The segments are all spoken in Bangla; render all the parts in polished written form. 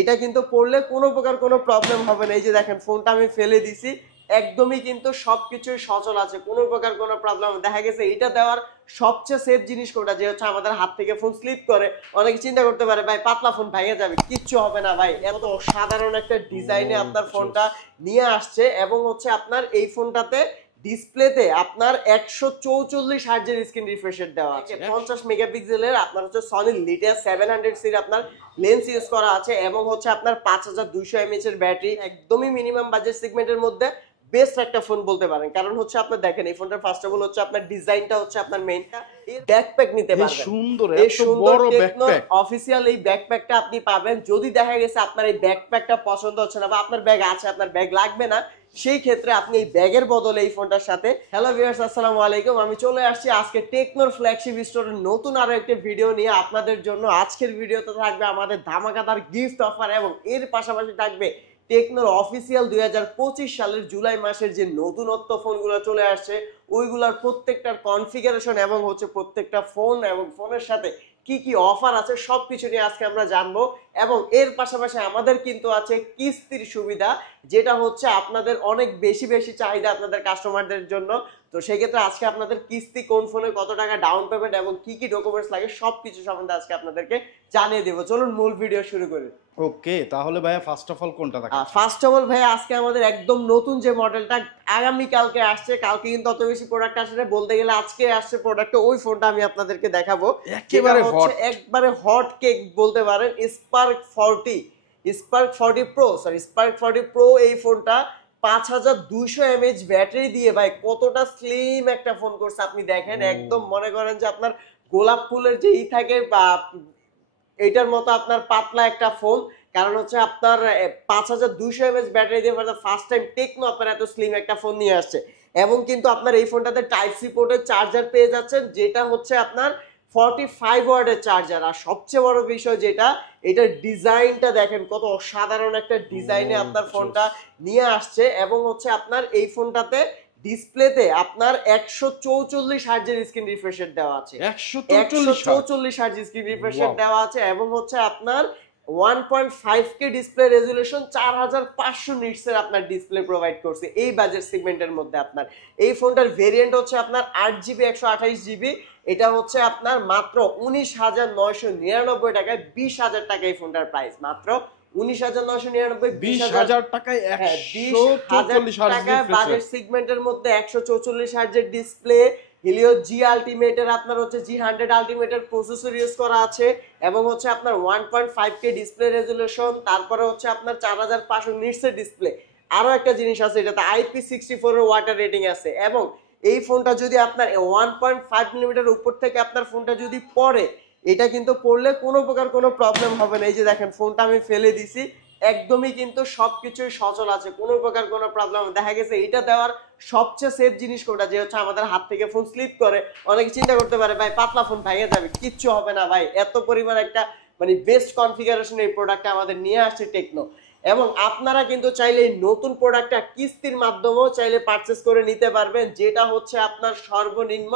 এটা কিন্তু পড়লে কোনো প্রকার কোনো প্রবলেম হবে না। এই যে দেখেন ফোনটা আমি ফেলে দিছি, একদমই কিন্তু সবকিছুই সচল আছে, কোনো প্রকার কোনো প্রবলেম। দেখা গেছে এটা দেওয়ার সবচেয়ে সেফ জিনিস কোনটা, যে হচ্ছে আমাদের হাত থেকে ফোন স্লিপ করে। অনেকে চিন্তা করতে পারে ভাই পাতলা ফোন ভেঙে যাবে, কিচ্ছু হবে না ভাই। এত অসাধারণ একটা ডিজাইনে আপনার ফোনটা নিয়ে আসছে এবং হচ্ছে আপনার এই ফোনটাতে ডিসপ্লেতে আপনার 144 হার্জের স্ক্রিন রিফ্রেশ রেট দেওয়া আছে। 50 মেগাপিক্সেলের আপনার হচ্ছে সনি লিথিয়াম 700 সিরিজ আপনার লেন্স ইউজ করা আছে এবং হচ্ছে আপনার 5200 এমএএইচ এর ব্যাটারি। একদমই মিনিমাম বাজেট সেগমেন্টের মধ্যে বেস্ট একটা ফোন বলতে পারেন। কারণ হচ্ছে আপনার দেখেন এই ফোনটার ফার্স্ট অফ অল হচ্ছে আপনার ডিজাইনটা হচ্ছে আপনার মেইনটা এর ব্যাকপ্যাক নিতে পারবেন। সুন্দর এই এত সুন্দর বড় টেকনো ব্যাকপ্যাক, অফিশিয়াল এই ব্যাকপ্যাকটা আপনি পাবেন। যদি দেখা গেছে আপনার এই ব্যাকপ্যাকটা পছন্দ হচ্ছে না বা আপনার ব্যাগ আছে আপনার ব্যাগ লাগবে না, সেই ক্ষেত্রে আপনি এই ব্যাগের বদলে এই ফোনটার সাথে। হ্যালো ভিউয়ার্স, আসসালামু আলাইকুম। আমি চলে আসছি আজকে টেকনোর ফ্ল্যাগশিপ স্টোরের নতুন আরো একটা ভিডিও নিয়ে আপনাদের জন্য। আজকের ভিডিওতে থাকবে আমাদের ধামাকাদার গিফট অফার এবং এর পাশাপাশি থাকবে টেকনোর অফিসিয়াল 2025 সালের জুলাই মাসের যে নতুনত্ব ফোনগুলো চলে আসছে ওইগুলোর প্রত্যেকটার কনফিগারেশন এবং হচ্ছে প্রত্যেকটা ফোন এবং ফোনের সাথে কি কি অফার আছে সবকিছু নিয়ে আজকে আমরা জানবো। এবং এর পাশাপাশি আমাদের কিন্তু আছে কিস্তির সুবিধা, যেটা হচ্ছে আপনাদের অনেক বেশি বেশি চাহিদা আপনাদের কাস্টমারদের জন্য। তো সেই ক্ষেত্রে আজকে আপনাদের কিস্তি কোন ফোনে কত টাকা ডাউন পেমেন্ট এবং কি কি ডকুমেন্টস লাগে সবকিছু সম্বন্ধে আজকে আপনাদেরকে জানিয়ে দেবো। চলুন মূল ভিডিও শুরু করি। ওকে তাহলে ভাইয়া ফার্স্ট অফ অল কোনটা থাকে? ফার্স্ট অফ অল ভাই আজকে আমাদের একদম নতুন যে মডেলটা আগামী কালকে আসছে, কালকে কিন্তু অত বেশি প্রোডাক্ট আসে না, বলতে গেলে আজকে আসছে প্রোডাক্ট, ওই ফোনটা আমি আপনাদেরকে দেখাবো। একেবারে হট, একবারে হট কেক বলতে পারেন, spark 40, spark 40 pro, sorry spark 40 pro. এই ফোনটা 5200 এমএএইচ ব্যাটারি দিয়ে ভাই কতটা স্লিম একটা ফোন করছে আপনি দেখেন। একদম মনে করেন যে আপনার গোলাপ ফুলের যে থাকে বা এটার মতো আপনার পাতলা একটা ফোন। কারণ হচ্ছে আপনার 5200 এমএএইচ ব্যাটারি দিয়ে ফার্স্ট টাইম টেকনো আপনার এত স্লিম একটা ফোন নিয়ে আসছে। এবং কিন্তু আপনার এই ফোনটাতে টাইপ সি পোর্টের চার্জার পেয়ে যাচ্ছেন, যেটা হচ্ছে আপনার 45 ওয়াটের চার্জার। আর সবচেয়ে বড় বিষয় যেটা, এটার ডিজাইনটা দেখেন কত অসাধারণ একটা ডিজাইনে আপনার ফোনটা নিয়ে আসছে। এবং হচ্ছে আপনার এই ফোনটাতে ডিসপ্লেতে আপনার 144 হার্জের স্ক্রিন রিফ্রেশ রেট দেওয়া আছে, 144 হার্জ স্ক্রিন রিফ্রেশ রেট দেওয়া আছে। এবং হচ্ছে আপনার 1.5K ডিসপ্লে রেজুলেশন, 4500 নিটসের আপনার ডিসপ্লে প্রোভাইড করছে এই বাজেট সেগমেন্টের মধ্যে। আপনার এই ফোনটার ভেরিয়েন্ট হচ্ছে আপনার 8GB 128GB। এটা হচ্ছে আপনার মাত্র 19,999 টাকায়, 20,000 টাকা এই ফোনটার প্রাইস। মাত্র 19,999, 20,000 টাকায় 144 হার্জ টাকা বাজেট সেগমেন্টের মধ্যে 144 হার্জের ডিসপ্লে। হিলিও জি আলটিমেটের আপনার হচ্ছে G100 আলটিমেটের প্রসেসর ইউজ করা আছে এবং হচ্ছে আপনার 1.5K ডিসপ্লে রেজুলেশন, তারপরে হচ্ছে আপনার 4500 নিটসের ডিসপ্লে। আরো একটা জিনিস আছে, এটাতে IP64 এর ওয়াটার রেটিং আছে। এবং এই ফোনটা যদি আপনার 1.5 মিলিমিটার উপর থেকে আপনার ফোনটা যদি পড়ে, এটা কিন্তু পড়লে কোনো প্রকার কোনো প্রবলেম হবে না। এই যে দেখেন ফোনটা আমি ফেলে দিছি, একদমই কিন্তু সবকিছুই সচল আছে, কোনো প্রকার কোনো প্রবলেম। দেখা গেছে এটা দেওয়ার সবচেয়ে সেফ জিনিস কোনটা, যে হচ্ছে আমাদের হাত থেকে ফোন স্লিপ করে। অনেকে চিন্তা করতে পারে ভাই পাতলা ফোন ভেঙে যাবে, কিচ্ছু হবে না ভাই। এত পরিমাণ একটা মানে বেস্ট কনফিগারেশন এই প্রোডাক্টটা আমাদের নিয়ে আসছে টেকনো। এবং আপনারা কিন্তু চাইলে এই নতুন প্রোডাক্টটা কিস্তির মাধ্যমেও চাইলে পারচেস করে নিতে পারবেন, যেটা হচ্ছে আপনার সর্বনিম্ন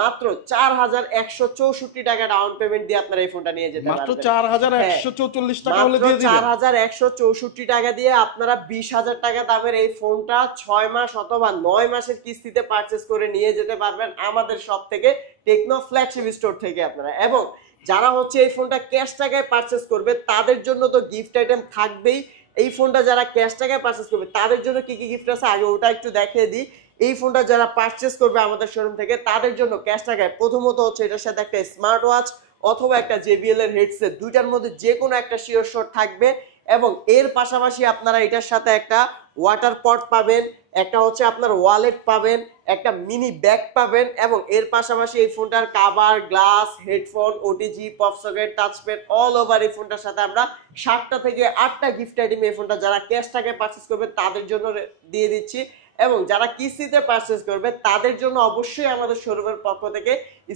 মাত্র 4164 টাকা ডাউন পেমেন্ট দিয়ে আপনারা এই ফোনটা নিয়ে যেতে পারবেন। মাত্র 4144 টাকা হলে দিয়ে দিবেন। 4164 টাকা দিয়ে আপনারা 20,000 টাকা দামের এই ফোনটা 6 মাস অথবা 9 মাসের কিস্তিতে পারচেস করে নিয়ে যেতে পারবেন আমাদের শপ থেকে, টেকনো ফ্ল্যাগশিপ স্টোর থেকে আপনারা। এবং যারা হচ্ছে এই ফোনটা ক্যাশ টাকায় পারচেস করবে তাদের জন্য তো গিফট আইটেম থাকবেই। এই ফোনটা যারা ক্যাশ টাকায় পারচেস করবে তাদের জন্য কি কি গিফট আছে আগে ওটা একটু দেখিয়ে দিই। এই ফোনটা যারা পারচেস করবে আমাদের শোরুম থেকে তাদের জন্য ক্যাশ টাকায় প্রথমত হচ্ছে এটার সাথে একটা স্মার্ট ওয়াচ অথবা একটা JBL এর হেডসেট, দুইটার মধ্যে যে কোনো একটা শিওর শট থাকবে। এবং এর পাশাপাশি আপনারা এটার সাথে একটা ওয়াটার পট পাবেন, একটা হচ্ছে আপনার ওয়ালেট পাবেন, একটা মিনি ব্যাগ পাবেন। এবং এর পাশাপাশি এই ফোনটার cover, glass, headphone, OTG, pop socket, touchpad all over এই ফোনটার সাথে আমরা 7টা থেকে 8টা গিফট আইটেম এই ফোনটা যারা ক্যাশ টাকায় পারচেস করবে তাদের জন্য দিয়ে দিচ্ছি। এবং যারা কিস্তিতে পারচেস করবে তাদের জন্য অবশ্যই আমাদের শোরুমের পক্ষ থেকে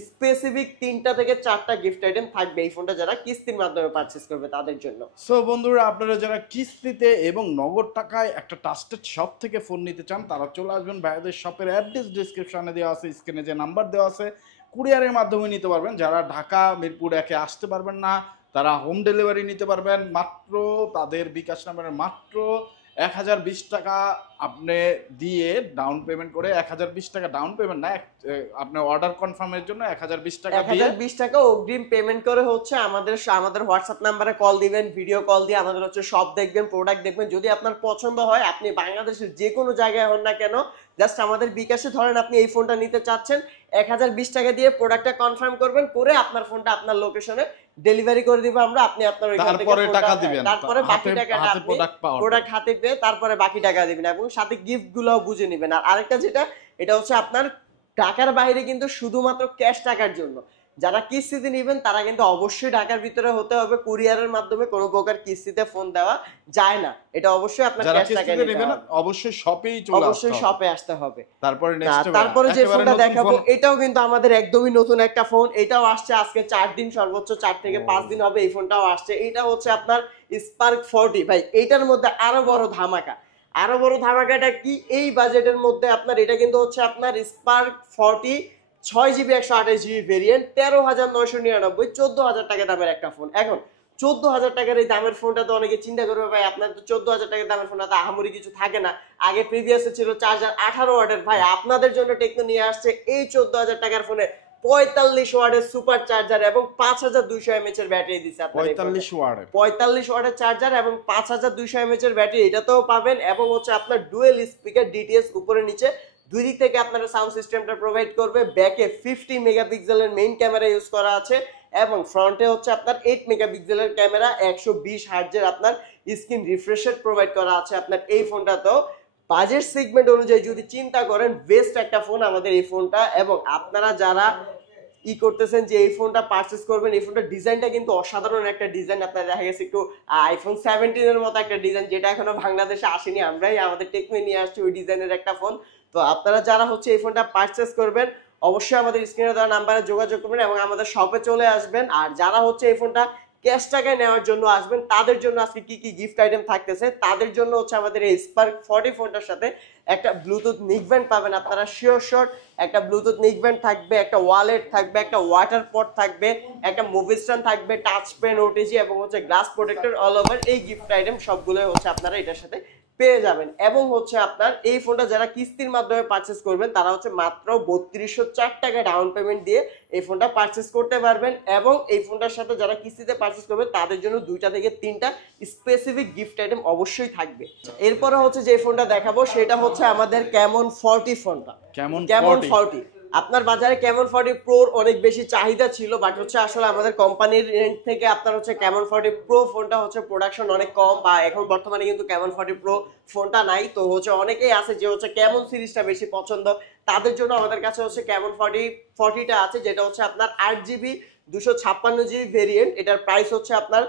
স্পেসিফিক 3টা থেকে 4টা গিফট আইটেম থাকবে এই ফোনটা যারা কিস্তির মাধ্যমে পারচেস করবে তাদের জন্য। সো বন্ধুরা, আপনারা যারা কিস্তিতে এবং নগদ টাকায় একটা ট্রাস্টেড শপ থেকে ফোন নিতে চান তারা চলে আসবেন ভাইয়াদের শপের অ্যাড্রেস ডিসক্রিপশনে দেওয়া আছে, স্ক্রিনে যে নাম্বার দেওয়া আছে কুরিয়ারের মাধ্যমে নিতে পারবেন। যারা ঢাকা মিরপুর 1 আসতে পারবেন না তারা হোম ডেলিভারি নিতে পারবেন মাত্র তাদের বিকাশ নাম্বারের মাত্র 1020 টাকা আপনি দিয়ে ডাউন পেমেন্ট করে 1020 টাকা ডাউন পেমেন্ট না আপনার অর্ডার কনফার্মের জন্য 1020 টাকা দিয়ে 1020 টাকা অগ্রিম পেমেন্ট করে হচ্ছে আমাদের হোয়াটসঅ্যাপ নাম্বারে কল দিবেন, ভিডিও কল দিয়ে আমাদের হচ্ছে সব দেখবেন, প্রোডাক্ট দেখবেন। যদি আপনার পছন্দ হয়, আপনি বাংলাদেশের যে কোনো জায়গায় হন না কেন, জাস্ট আমাদের বিকাশে ধরেন আপনি এই ফোনটা নিতে চাচ্ছেন, 1020 টাকা দিয়ে প্রোডাক্টটা কনফার্ম করবেন, করে আপনার ফোনটা আপনার লোকেশনে ডেলিভারি করে দিব আমরা। আপনি আপনার ওইখান থেকে তারপরে টাকা দিবেন, তারপরে বাকি টাকাটা আপনি প্রোডাক্ট হাতে পেয়ে তারপরে বাকি টাকা দিবেন এবং সাথে গিফট গুলোও বুঝে নেবেন। আর আরেকটা যেটা, এটা হচ্ছে আপনার ঢাকার বাইরে কিন্তু শুধুমাত্র ক্যাশ টাকার জন্য। যারা কিস্তিতে নেবেন তারা কিন্তু অবশ্যই ঢাকার ভিতরে হতে হবে, কুরিয়ারের মাধ্যমে কোনো প্রকার কিস্তিতে ফোন দেওয়া যায় না। এটা অবশ্যই আপনার ক্যাশ টাকা নেবেন, অবশ্যই শপেই চলে আসতে হবে, অবশ্যই শপে আসতে হবে। তারপরে যে ফোনটা দেখাবো এটাও কিন্তু আমাদের একদমই নতুন একটা ফোন। এটাও আসছে আজকে 4 দিন, সর্বোচ্চ 4 থেকে 5 দিন হবে এই ফোনটাও আসছে। এটা হচ্ছে আপনার স্পার্ক 40 ভাই। এইটার মধ্যে আরো বড় ধামাকাটা কি, এই বাজেটের মধ্যে আপনার এটা কিন্তু হচ্ছে আপনার স্পার্ক 40 6GB 128GB ভেরিয়েন্ট, 13,999, 14,000 টাকা দামের একটা ফোন। এখন 14,000 টাকার এই দামের ফোনটা তো অনেকে চিন্তা করবে ভাই আপনার তো 14,000 টাকার দামের ফোনটা তো আহামরি কিছু থাকে না, আগে প্রিভিয়াসে ছিল চার্জার 18 ওয়াটের। ভাই আপনাদের জন্য টেকনো নিয়ে আসছে এই 14,000 টাকার ফোনে 45 ওয়াটের সুপার চার্জার এবং 5200 mAh এর ব্যাটারি দিচ্ছে আপনার। 45 ওয়াটের চার্জার এবং 5200 mAh এর ব্যাটারি এটাতেও পাবেন। এবং হচ্ছে আপনার ডুয়েল স্পিকার ডিটিএস উপরে নিচে দুই দিক থেকে আপনারা সাউন্ড সিস্টেমটা প্রোভাইড করবে। ব্যাকে 50 মেগাপিক্সেলের মেইন ক্যামেরা ইউজ করা আছে এবং ফ্রন্টে হচ্ছে আপনার 8 মেগাপিক্সেলের ক্যামেরা, 120 হার্টজের আপনার স্ক্রিন রিফ্রেশ রেট প্রোভাইড করা আছে আপনার এই ফোনটাতেও। বাজেট সেগমেন্ট অনুযায়ী যদি চিন্তা করেন বেস্ট একটা ফোন আমাদের এই ফোনটা। এবং আপনারা যারা করতেছেন যে এই ফোনটা পারচেজ করবেন, এই ফোনটার ডিজাইনটা কিন্তু অসাধারণ একটা ডিজাইন। আপনার দেখা গেছে একটু আইফোন 17 এর মতো একটা ডিজাইন, যেটা এখনো বাংলাদেশে আসেনি, আমরাই আমাদের টেকনো নিয়ে আসছি ওই ডিজাইনের একটা ফোন। তো আপনারা যারা হচ্ছে এই ফোনটা পারচেজ করবেন অবশ্যই আমাদের স্ক্রিনে দেওয়া নাম্বারে যোগাযোগ করবেন এবং আমাদের শপে চলে আসবেন। আর যারা হচ্ছে এই ফোনটা ক্যাশ টাকায় নেওয়ার জন্য আসবেন তাদের জন্য আজকে কি কি গিফট আইটেম থাকতেছে, তাদের জন্য হচ্ছে আমাদের এই স্পার্ক 40 ফোনটার সাথে একটা ব্লুটুথ নিকব্যান্ড পাবেন আপনারা শিওর শট। একটা ব্লুটুথ নিকব্যান্ড থাকবে, একটা ওয়ালেট থাকবে, একটা ওয়াটার পট থাকবে, একটা মুভি স্ট্যান্ড থাকবে, টাচ পেন, ওটিজি এবং হচ্ছে গ্লাস প্রোটেক্টর অল ওভার। এই গিফট আইটেম সবগুলোই হচ্ছে আপনারা এটার সাথে পেয়ে যাবেন। এবং হচ্ছে আপনার এই ফোনটা যারা কিস্তির মাধ্যমে পারচেজ করবেন তারা হচ্ছে মাত্র 3204 টাকা ডাউন পেমেন্ট দিয়ে এই ফোনটা পারচেজ করতে পারবেন। এবং এই ফোনটার সাথে যারা কিস্তিতে পারচেজ করবে তাদের জন্য 2টা থেকে 3টা স্পেসিফিক গিফট আইটেম অবশ্যই থাকবে। এরপরে হচ্ছে যে ফোনটা দেখাবো সেটা হচ্ছে আমাদের ক্যামন 40 ফোনটা। ক্যামন 40 আপনার বাজারে ক্যামন 40 প্রোর অনেক বেশি চাহিদা ছিল, বাট হচ্ছে আসলে আমাদের কোম্পানির এন্ড থেকে আপনার হচ্ছে ক্যামন 40 প্রো ফোনটা হচ্ছে প্রোডাকশন অনেক কম, বা এখন বর্তমানে কিন্তু ক্যামন 40 প্রো ফোনটা নাই। তো হচ্ছে অনেকেই আছে যে হচ্ছে ক্যামন সিরিজটা বেশি পছন্দ, তাদের জন্য আমাদের কাছে হচ্ছে ক্যামন 40টা আছে, যেটা হচ্ছে আপনার 8GB 256GB ভেরিয়েন্ট। এটার প্রাইস হচ্ছে আপনার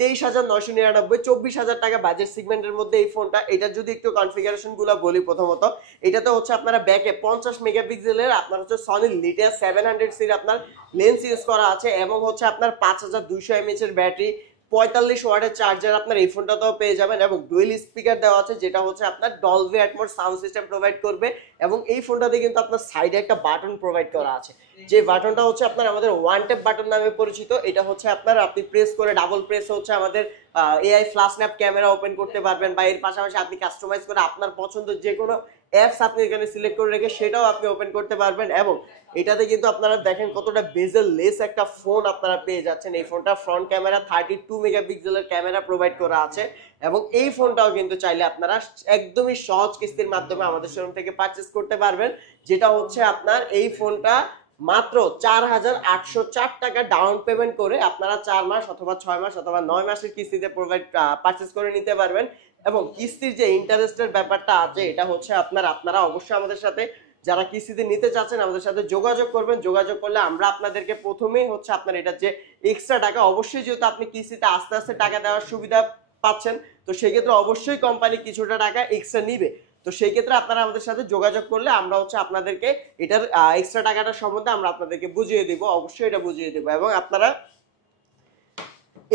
23,999, 24,000 টাকা বাজেট সেগমেন্টের মধ্যে এই ফোনটা। এটা যদি একটু কনফিগারেশন গুলো বলি, প্রথমত এটাতে হচ্ছে আপনারা ব্যাকে 50 মেগাপিক্সেলের আপনার হচ্ছে সনি লিটিয়া 700 সির আপনার লেন্স ইউজ করা আছে এবং হচ্ছে আপনার 5200 mAh এর ব্যাটারি, 45 ওয়াটের চার্জার আপনার এই ফোনটাতেও পেয়ে যাবেন এবং ডুয়েল স্পিকার দেওয়া আছে, যেটা হচ্ছে আপনার Dolby atoms sound system provide করবে। এবং এই ফোনটাতে কিন্তু আপনার সাইডে একটা বাটন প্রোভাইড করা আছে, যে বাটনটা হচ্ছে আপনার আমাদের ওয়ান ট্যাপ বাটন নামে পরিচিত। এটা হচ্ছে আপনার আপনি প্রেস করে ডাবল প্রেস হচ্ছে আমাদের AI flash snap camera open করতে পারবেন, বা এর পাশাপাশি আপনি কাস্টমাইজ করে আপনার পছন্দ যে কোনো অ্যাপস আপনি এখানে সিলেক্ট করে রেখে সেটাও আপনি ওপেন করতে পারবেন। এবং এটাতে কিন্তু আপনারা দেখেন কতটা বেজেল লেস একটা ফোন আপনারা পেয়ে যাচ্ছেন। এই ফোনটা ফ্রন্ট ক্যামেরা 32 মেগাপিক্সেলের ক্যামেরা প্রোভাইড করা আছে এবং এই ফোনটাও কিন্তু চাইলে আপনারা একদমই সহজ কিস্তির মাধ্যমে আমাদের শোরুম থেকে পারচেজ করতে পারবেন, যেটা হচ্ছে আপনার এই ফোনটা মাত্র 4,804 টাকা ডাউন পেমেন্ট করে আপনারা 4 মাস অথবা 6 মাস অথবা 9 মাসের কিস্তিতে পারচেজ করে নিতে পারবেন। এবং কিস্তির যে ইন্টারেস্টের ব্যাপারটা আছে এটা হচ্ছে আপনারা অবশ্যই আমাদের সাথে যারা কিস্তিতে নিতে চাচ্ছেন আমাদের সাথে যোগাযোগ করবেন। যোগাযোগ করলে আমরা আপনাদেরকে প্রথমেই হচ্ছে আপনার এটা যে এক্সট্রা টাকা, অবশ্যই যেহেতু আপনি কিস্তিতে আস্তে আস্তে টাকা দেওয়ার সুবিধা পাচ্ছেন, তো সেই ক্ষেত্রে অবশ্যই কোম্পানি কিছুটা টাকা এক্সট্রা নিবে। তো সেই ক্ষেত্রে আপনারা আমাদের সাথে যোগাযোগ করলে আমরা হচ্ছে আপনাদেরকে এটার এক্সট্রা টাকাটা সম্বন্ধে আমরা আপনাদেরকে বুঝিয়ে দিব, অবশ্যই এটা বুঝিয়ে দিব। এবং আপনারা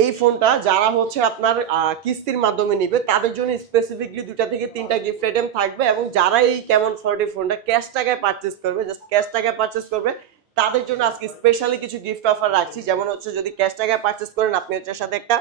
এই ফোনটা যারা হচ্ছে আপনার কিস্তির মাধ্যমে নিবে তাদের জন্য স্পেসিফিকলি 2টা থেকে 3টা গিফট আইটেম থাকবে। এবং যারা এই ক্যামন 40 ফোনটা ক্যাশ টাকায় পারচেজ করবে, জাস্ট ক্যাশ টাকায় পারচেজ করবে, তাদের জন্য আজকে স্পেশালি কিছু গিফট অফার রাখছি। যেমন হচ্ছে যদি ক্যাশ টাকায় পারচেজ করেন আপনি হচ্ছে সাথে একটা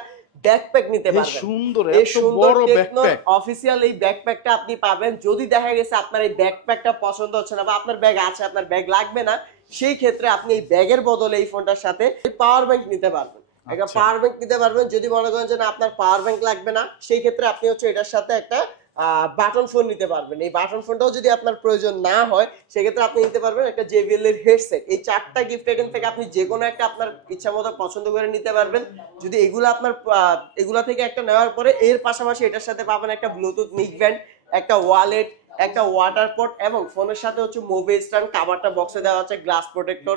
ব্যাকপ্যাক নিতে পারবেন। সুন্দর, এই এত সুন্দর বড় টেকনো ব্যাকপ্যাক অফিসিয়াল এই ব্যাকপ্যাকটা আপনি পাবেন। যদি দেখা গেছে আপনার এই ব্যাকপ্যাকটা পছন্দ হচ্ছে না বা আপনার ব্যাগ আছে আপনার ব্যাগ লাগবে না, সেই ক্ষেত্রে আপনি এই ব্যাগের বদলে এই ফোনটার সাথে পাওয়ার ব্যাংক নিতে পারবেন। একটা পাওয়ার ব্যাংক নিতে পারবেন। যদি মনে করেন যে না আপনার পাওয়ার ব্যাংক লাগবে না, সেই ক্ষেত্রে আপনি হচ্ছে এটার সাথে একটা বাটন ফোন নিতে পারবেন। এই বাটন ফোনটাও যদি আপনার প্রয়োজন না হয় সেক্ষেত্রে আপনি নিতে পারবেন একটা JBL এর হেডসেট। এই 4টা গিফট আইটেম থেকে আপনি যে কোনো একটা আপনার ইচ্ছা মতো পছন্দ করে নিতে পারবেন। যদি এগুলো আপনার এগুলা থেকে একটা নেওয়ার পরে এর পাশাপাশি এটার সাথে পাবেন একটা ব্লুটুথ নিক ব্যান্ড, একটা ওয়ালেট, একটা ওয়াটার পট এবং ফোনের সাথে হচ্ছে মোবাইল স্ট্যান্ড, কাভারটা বক্সে দেওয়া আছে, গ্লাস প্রোটেক্টর,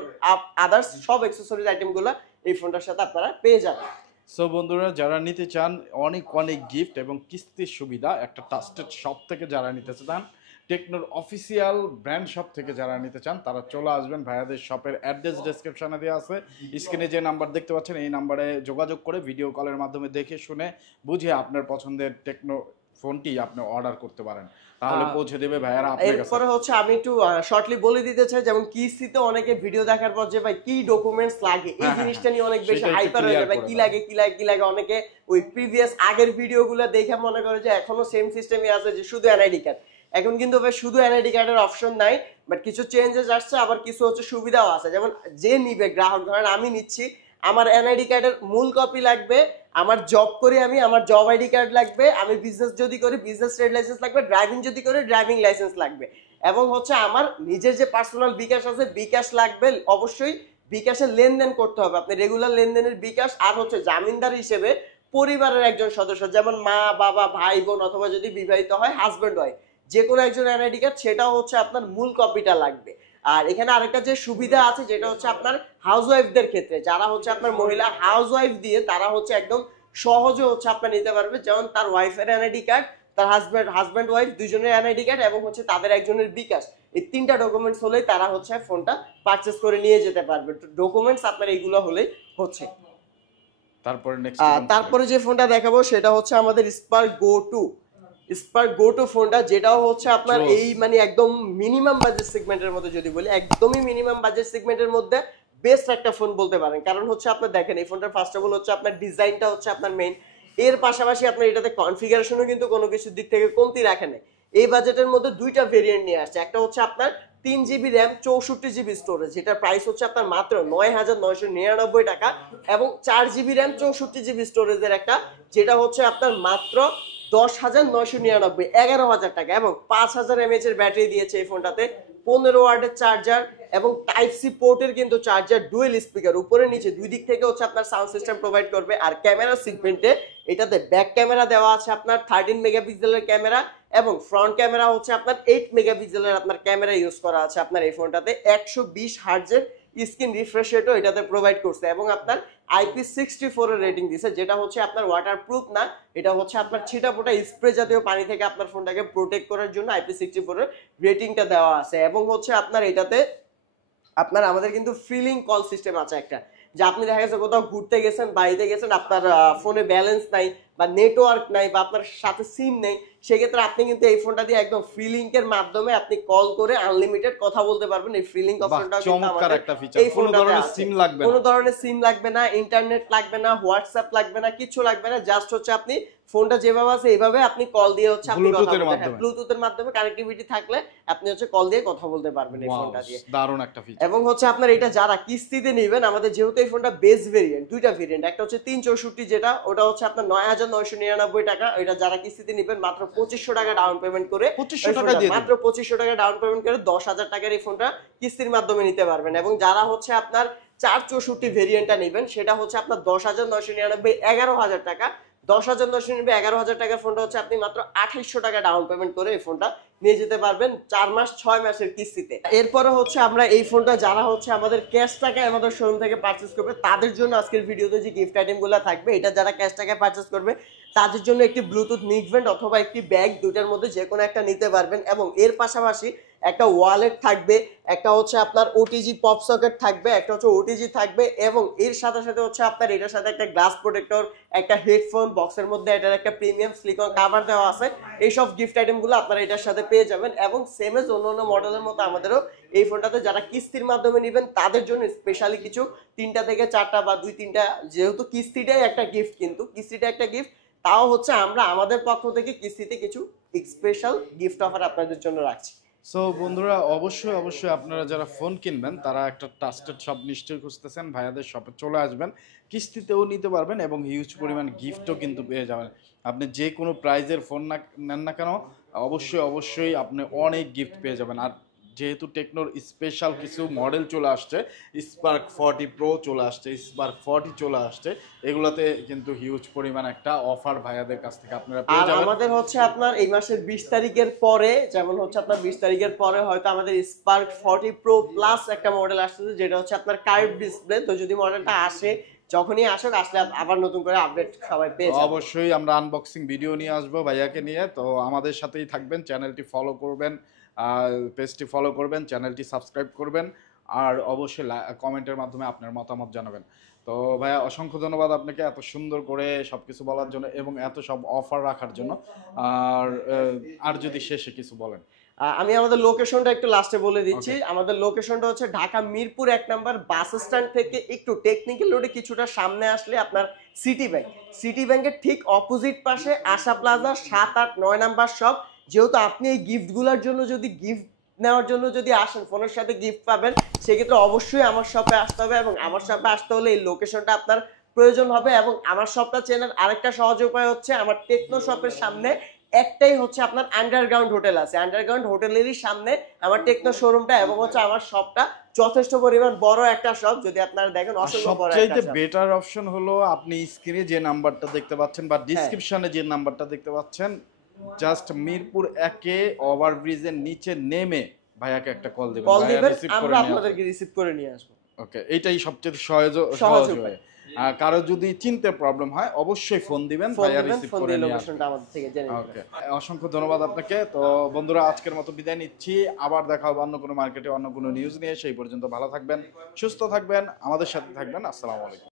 আদার্স সব অ্যাকসেসরিজ আইটেমগুলো এই ফোনটার সাথে আপনারা পেয়ে যাবেন। সো বন্ধুরা, যারা নিতে চান অনেক অনেক গিফট এবং কিস্তির সুবিধা একটা ট্রাস্টেড শপ থেকে যারা নিতে চান, টেকনোর অফিসিয়াল ব্র্যান্ড শপ থেকে যারা নিতে চান তারা চলে আসবেন। ভাইয়াদের শপের অ্যাড্রেস ডেসক্রিপশনে দেওয়া আছে। স্ক্রিনে যে নাম্বার দেখতে পাচ্ছেন এই নাম্বারে যোগাযোগ করে ভিডিও কলের মাধ্যমে দেখে শুনে বুঝে আপনার পছন্দের টেকনো ফোনটি আপনি অর্ডার করতে পারেন, তাহলে পৌঁছে দেবে ভাইয়ারা আপনার কাছে। এরপরে হচ্ছে আমি একটু শর্টলি বলে দিতে চাই, যেমন কিস্তিতে অনেকে ভিডিও দেখার পর যে ভাই কি ডকুমেন্টস লাগে এই জিনিসটা নিয়ে অনেক বেশি হাইপার হয়ে যায়, ভাই কি লাগে কি লাগে কি লাগে। অনেকে ওই প্রিভিয়াস আগের ভিডিওগুলো দেখে মনে করে যে এখনো সেম সিস্টেমই আছে যে শুধু এনআইডি কার্ড। এখন কিন্তু ভাই শুধু এনআইডি কার্ডের অপশন নাই, বাট কিছু চেঞ্জেস আসছে, আবার কিছু হচ্ছে সুবিধাও আছে। যেমন যে নিবে গ্রাহক, ধরেন আমি নিচ্ছি, আমার এনআইডি কার্ডের মূল কপি লাগবে, আমার জব করি আমি, আমার জব আইডি কার্ড লাগবে, আমি বিজনেস যদি করি বিজনেস ট্রেড লাইসেন্স লাগবে, ড্রাইভিং যদি করি ড্রাইভিং লাইসেন্স লাগবে, এবং হচ্ছে আমার নিজের যে পার্সোনাল বিকাশ আছে বিকাশ লাগবে। অবশ্যই বিকাশের লেনদেন করতে হবে, আপনি রেগুলার লেনদেনের বিকাশ, আর হচ্ছে জামিনদার হিসেবে পরিবারের একজন সদস্য যেমন মা বাবা ভাই বোন অথবা যদি বিবাহিত হয় হাজবেন্ড হয় যে কোনো একজন এনআইডি কার্ড, সেটাও হচ্ছে আপনার মূল কপিটা লাগবে। আর এখানে আরেকটা যে সুবিধা আছে যেটা হচ্ছে আপনার হাউসওয়াইফদের ক্ষেত্রে, যারা হচ্ছে আপনার মহিলা হাউসওয়াইফ দিয়ে তারা হচ্ছে একদম সহজে হচ্ছে আপনার নিতে পারবে। যেমন তার ওয়াইফের এনআইডি কার্ড, তার হাজব্যান্ড ওয়াইফ দুজনের এনআইডি কার্ড এবং হচ্ছে তাদের একজনের বিকাশ, এই 3টা ডকুমেন্টস হলেই তারা হচ্ছে ফোনটা পারচেজ করে নিয়ে যেতে পারবে। ডকুমেন্টস আপনার এইগুলো হলেই হচ্ছে। তারপরে যে ফোনটা দেখাবো সেটা হচ্ছে আমাদের স্পার্ক গো টু ফোনটা, যেটাও হচ্ছে আপনার এই মানে একদম মিনিমাম বাজেট সেগমেন্টের মধ্যে, যদি বলি একদমই মিনিমাম বাজেট সেগমেন্টের মধ্যে বেস্ট একটা ফোন বলতে পারেন। কারণ হচ্ছে আপনার দেখেন এই ফোনটার ফার্স্ট অফ অল হচ্ছে আপনার ডিজাইনটা হচ্ছে আপনার মেইন, এর পাশাপাশি আপনার এটাতে কনফিগারেশনও কিন্তু কোনো কিছুর দিক থেকে কমতি রাখে না। এই বাজেটের মধ্যে 2টা ভেরিয়েন্ট নিয়ে আসছে, একটা হচ্ছে আপনার 3GB র্যাম 64GB স্টোরেজ, যেটার প্রাইস হচ্ছে আপনার মাত্র 9,999 টাকা, এবং 4GB র্যাম 64GB স্টোরেজের একটা যেটা হচ্ছে আপনার মাত্র 10,999, 11,000 টাকা, এবং 5,000 mAh এর ব্যাটারি দিয়েছে এই ফোনটাতে, 15 ওয়াটের চার্জার এবং টাইপ সি পোর্টের কিন্তু চার্জার, ডুয়েল স্পিকার উপরে নিচে দুই দিক থেকে হচ্ছে আপনার সাউন্ড সিস্টেম প্রোভাইড করবে। আর ক্যামেরা সেগমেন্টে এটাতে ব্যাক ক্যামেরা দেওয়া আছে আপনার 13 মেগাপিক্সেলের ক্যামেরা, এবং ফ্রন্ট ক্যামেরা হচ্ছে আপনার 8 মেগাপিক্সেলের আপনার ক্যামেরা ইউজ করা আছে আপনার এই ফোনটাতে। 120 হার্টজের স্ক্রিন রিফ্রেশ রেটও এটাতে প্রোভাইড করছে, এবং আপনার IP64 এর রেটিং দিছে, যেটা হচ্ছে আপনার ওয়াটারপ্রুফ না, এটা হচ্ছে আপনার ছিটাফোটা স্প্রে জাতীয় পানি থেকে আপনার ফোনটাকে প্রোটেক্ট করার জন্য IP64 এর রেটিংটা দেওয়া আছে। এবং হচ্ছে আপনার এটাতে আপনার আমাদের কিন্তু ফিলিং কল সিস্টেম আছে একটা, যে আপনি দেখা গেছে কোথাও ঘুরতে গেছেন বাইরে গেছেন, আপনার ফোনে ব্যালেন্স নাই বা নেটওয়ার্ক নাই বা আপনার সাথে সিম নেই, সেক্ষেত্রে আপনি কিন্তু এই ফোনটা দিয়ে একদম ফ্রি লিংকের মাধ্যমে আপনি কল করে আনলিমিটেড কথা বলতে পারবেন। এই ফ্রি লিংক অপশনটা কিন্তু আমাদের এই ফোনটাতে আছে। কোনো ধরনের সিম লাগবে না, ইন্টারনেট লাগবে না, হোয়াটসঅ্যাপ লাগবে না, কিছু লাগবে না, জাস্ট হচ্ছে আপনি ফোনটা যেভাবে আছে এইভাবে আপনি কল দিয়ে হচ্ছে আপনি ব্লুটুথের মাধ্যমে কানেক্টিভিটি থাকলে আপনি হচ্ছে কল দিয়ে কথা বলতে পারবেন এই ফোনটা দিয়ে। দারুণ একটা ফিচার। এবং হচ্ছে আপনার এটা যারা কিস্তিতে নেবেন, আমাদের যেহেতু এই ফোনটা বেস ভেরিয়েন্ট, 2টা ভেরিয়েন্ট, একটা হচ্ছে 364 যেটা, ওটা হচ্ছে আপনার 9,999 টাকা, এটা যারা কিস্তিতে নেবেন মাত্র 2500 টাকা ডাউন পেমেন্ট করে, 2500 টাকা দিয়ে মাত্র 2500 টাকা ডাউন পেমেন্ট করে 10,000 টাকার এই ফোনটা কিস্তির মাধ্যমে নিতে পারবেন। এবং যারা হচ্ছে আপনার 464 ভেরিয়েন্টটা নেবেন সেটা হচ্ছে আপনার 10,999, 11,000 টাকা, 10,999, 11,000 টাকার ফোনটা হচ্ছে আপনি মাত্র 2800 টাকা ডাউন পেমেন্ট করে এই ফোনটা নিয়ে যেতে পারবেন 4 মাস 6 মাসের কিস্তিতে। এরপরে হচ্ছে আমরা এই ফোনটা যারা হচ্ছে আমাদের ক্যাশ টাকায় আমাদের শোরুম থেকে পারচেজ করবে তাদের জন্য আজকের ভিডিওতে যে গিফট আইটেমগুলো থাকবে, এটা যারা ক্যাশ টাকায় পারচেজ করবে তাদের জন্য একটি ব্লুটুথ নিক ব্যান্ড অথবা একটি ব্যাগ, দুটার মধ্যে যে কোনো একটা নিতে পারবেন। এবং এর পাশাপাশি একটা ওয়ালেট থাকবে, একটা হচ্ছে আপনার ওটিজি পপ সকেট থাকবে, একটা হচ্ছে ওটিজি থাকবে, এবং এর সাথে সাথে হচ্ছে আপনার এটার সাথে একটা গ্লাস প্রোটেক্টর, একটা হেডফোন, বক্সের মধ্যে এটার একটা প্রিমিয়াম সিলিকন কভার দেওয়া আছে। এইসব গিফট আইটেমগুলো আপনারা এটার সাথে পেয়ে যাবেন। এবং সেম এজ অন্যান্য মডেলের মতো আমাদেরও এই ফোনটাতে যারা কিস্তির মাধ্যমে নেবেন তাদের জন্য স্পেশালি কিছু 3টা থেকে 4টা বা 2-3টা, যেহেতু কিস্তিটাই একটা গিফট, কিন্তু কিস্তিটা একটা গিফট, তাও হচ্ছে আমরা আমাদের পক্ষ থেকে কিস্তিতে কিছু স্পেশাল গিফট অফার আপনাদের জন্য রাখছি। সো বন্ধুরা, অবশ্যই অবশ্যই আপনারা যারা ফোন কিনবেন তারা একটা ট্রাস্টেড শপ নিশ্চয়ই খুঁজতেছেন, ভাইয়াদের শপে চলে আসবেন, কিস্তিতেও নিতে পারবেন এবং হিউজ পরিমাণ গিফটও কিন্তু পেয়ে যাবেন। আপনি যে কোনো প্রাইজের ফোন না নেন না কেন, অবশ্যই অবশ্যই আপনি অনেক গিফট পেয়ে যাবেন। আর যেহেতু টেকনোর স্পেশাল কিছু মডেল চলে আসছে, স্পার্ক 40 প্রো চলে আসছে, স্পার্ক 40 চলে আসছে, এগুলোতে কিন্তু হিউজ পরিমাণ একটা অফার ভাইয়াদের কাছ থেকে আপনারা পেয়ে আর যাবেন। আমাদের হচ্ছে আপনার এই মাসের 20 তারিখের পরে, যেমন হচ্ছে আপনার 20 তারিখের পরে হয়তো আমাদের স্পার্ক 40 প্রো প্লাস একটা মডেল আসছে, যেটা হচ্ছে আপনার কার্ভ ডিসপ্লে। তো যদি মডেলটা আসে, যখনই আসুক, আসলে আবার নতুন করে আপডেট সবাই পেয়ে যাবে। অবশ্যই আমরা আনবক্সিং ভিডিও নিয়ে আসবো ভাইয়াকে নিয়ে। তো আমাদের সাথেই থাকবেন, চ্যানেলটি ফলো করবেন, পেজটি ফলো করবেন, চ্যানেলটি সাবস্ক্রাইব করবেন, আর অবশ্যই কমেন্টের মাধ্যমে আপনার মতামত জানাবেন। তো ভাইয়া, অসংখ্য ধন্যবাদ আপনাকে এত সুন্দর করে সবকিছু বলার জন্য এবং এত সব অফার রাখার জন্য। আর যদি শেষে কিছু বলেন। আমি আমাদের লোকেশনটা একটু লাস্টে বলে দিচ্ছি। আমাদের লোকেশনটা হচ্ছে Dhaka Mirpur 1 number bus stand থেকে একটু টেকনিক্যাল রোডে কিছুটা সামনে আসলে আপনার সিটি ব্যাংক, সিটি ব্যাংকের ঠিক অপোজিট পাশে আশা প্লাজা 7, 8, 9 নাম্বার শপ। যেহেতু আপনি এই গিফটগুলোর জন্য যদি গিফট নেওয়ার জন্য যদি আসেন, ফোনের সাথে গিফট পাবেন, সেক্ষেত্রে অবশ্যই আমার শপে আসতে হবে। এবং আমার শপে আসতে হলে এই লোকেশনটা আপনার প্রয়োজন হবে। এবং আমার শপটা চেনার আরেকটা সহজ উপায় হচ্ছে, আমার টেকনো শপের সামনে একটাই হচ্ছে আপনার আন্ডারগ্রাউন্ড হোটেল আছে, আন্ডারগ্রাউন্ড হোটেলেরই সামনে আমার টেকনো শোরুমটা, এবং হচ্ছে আমার শপটা যথেষ্ট পরিমাণ বড় একটা শপ। যদি আপনারা দেখেন, অসংখ্য বড় একটা সবচাইতে শপ। বেটার অপশন হলো আপনি স্ক্রিনে যে নাম্বারটা দেখতে পাচ্ছেন বা ডিসক্রিপশনে যে নাম্বারটা দেখতে পাচ্ছেন, জাস্ট মিরপুর 1-এ ওভারব্রিজের নিচে নেমে ভাইয়াকে একটা কল দিবেন, কল ভাইয়া দিবেন, রিসিভ করে আমরা নিয়ে আপনাদেরকে রিসিভ করে নিয়ে আসবো। ওকে, এটাই সবচেয়ে সহজ উপায়। হয়। কারো যদি চিনতে প্রবলেম হয় অবশ্যই ফোন দিবেন, ভাইয়া রিসিভ ফোন করে দিয়ে নিয়ে আসবে। লোকেশনটা আমাদের থেকে জেনে নেবেন। ওকে, অসংখ্য ধন্যবাদ আপনাকে। তো বন্ধুরা, আজকের মতো বিদায় নিচ্ছি, আবার দেখা হবে অন্য কোনো মার্কেটে অন্য কোনো নিউজ নিয়ে। সেই পর্যন্ত ভালো থাকবেন, সুস্থ থাকবেন, আমাদের সাথে থাকবেন। আসসালামু আলাইকুম।